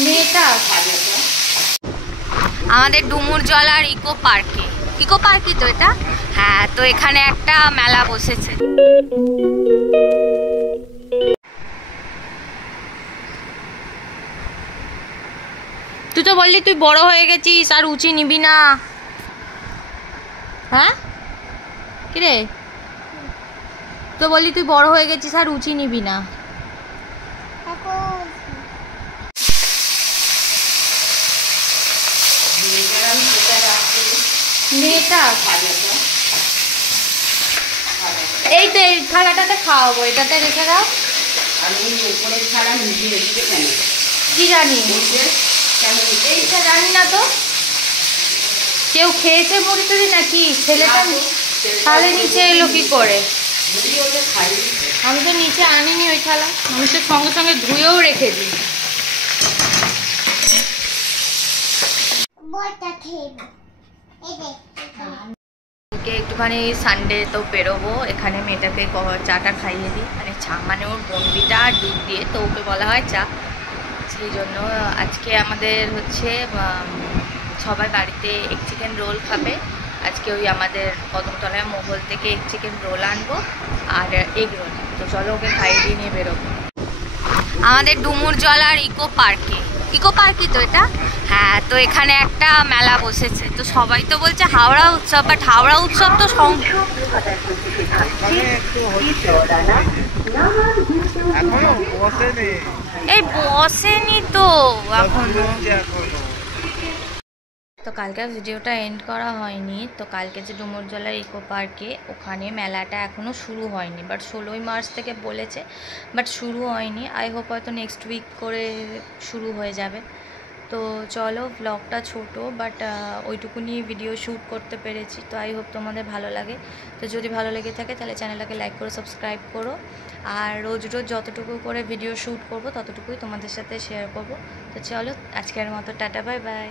মেয়েটা আমাদের ডুমুরজলার ইকো পার্কই তো এটা। হ্যাঁ, তো এখানে একটা মেলা বসেছে। তুই তো বললি তুই বড় হয়ে গেছিস আর উঁচি নিবি না। হ্যাঁ কিরে, তো বললি তুই বড় হয়ে গেছিস আর উঁচি নিবি না। মেয়েটা এই তো এই থালাটাতে খাওয়াবো, এটাতে রেখে দাও। কি জানি, এইটা জানি না তো। কেউ খেয়েছে মুড়ি টুড়ি নাকি? ছেলেটা তাহলে নিচে এলো কি করে? আমি তো নিচে আনিনি ওই থালা, আমি তো সঙ্গে সঙ্গে ধুয়েও রেখে দিই। একটুখানি সানডে তো বেরোবো, এখানে মেয়েটাকে চাটা খাইয়ে দিই, মানে চা মানে ওর বনবিটা আর দুধ দিয়ে, তো ওকে বলা হয় চা। সেই জন্য আজকে আমাদের হচ্ছে সবাই বাড়িতে এগ চিকেন রোল খাবে। আজকে ওই আমাদের কদমতলায় মোগল থেকে এগ চিকেন রোল আনবো আর এগ রোল। তো চলো ওকে খাইয়ে দিয়ে নিয়ে বেরোবো। আমাদের ডুমুরজলার ইকো পার্কই তো এটা। হ্যাঁ, তো এখানে একটা মেলা বসেছে, তো সবাই তো বলছে হাওড়া উৎসব, বাট হাওড়া উৎসব তো এই বসেনি তো এখনো। তো কালকে ভিডিওটা এন্ড করা হয়নি, তো কালকে যে ডুমুরজলার ইকো পার্কে ওখানে মেলাটা এখনও শুরু হয়নি, বাট 16ই মার্চ থেকে বলেছে, বাট শুরু হয়নি। আই হোপ হয়তো নেক্সট উইক করে শুরু হয়ে যাবে। তো চলো, ব্লগটা ছোট বাট ওইটুকুনি ভিডিও শ্যুট করতে পেরেছি, তো আই হোপ তোমাদের ভালো লাগে। তো যদি ভালো লেগে থাকে তাহলে চ্যানেলটাকে লাইক করো, সাবস্ক্রাইব করো, আর রোজ রোজ যতটুকু করে ভিডিও শ্যুট করব ততটুকুই তোমাদের সাথে শেয়ার করব। তো চলো, আজকের মতো টাটা, বাই বাই।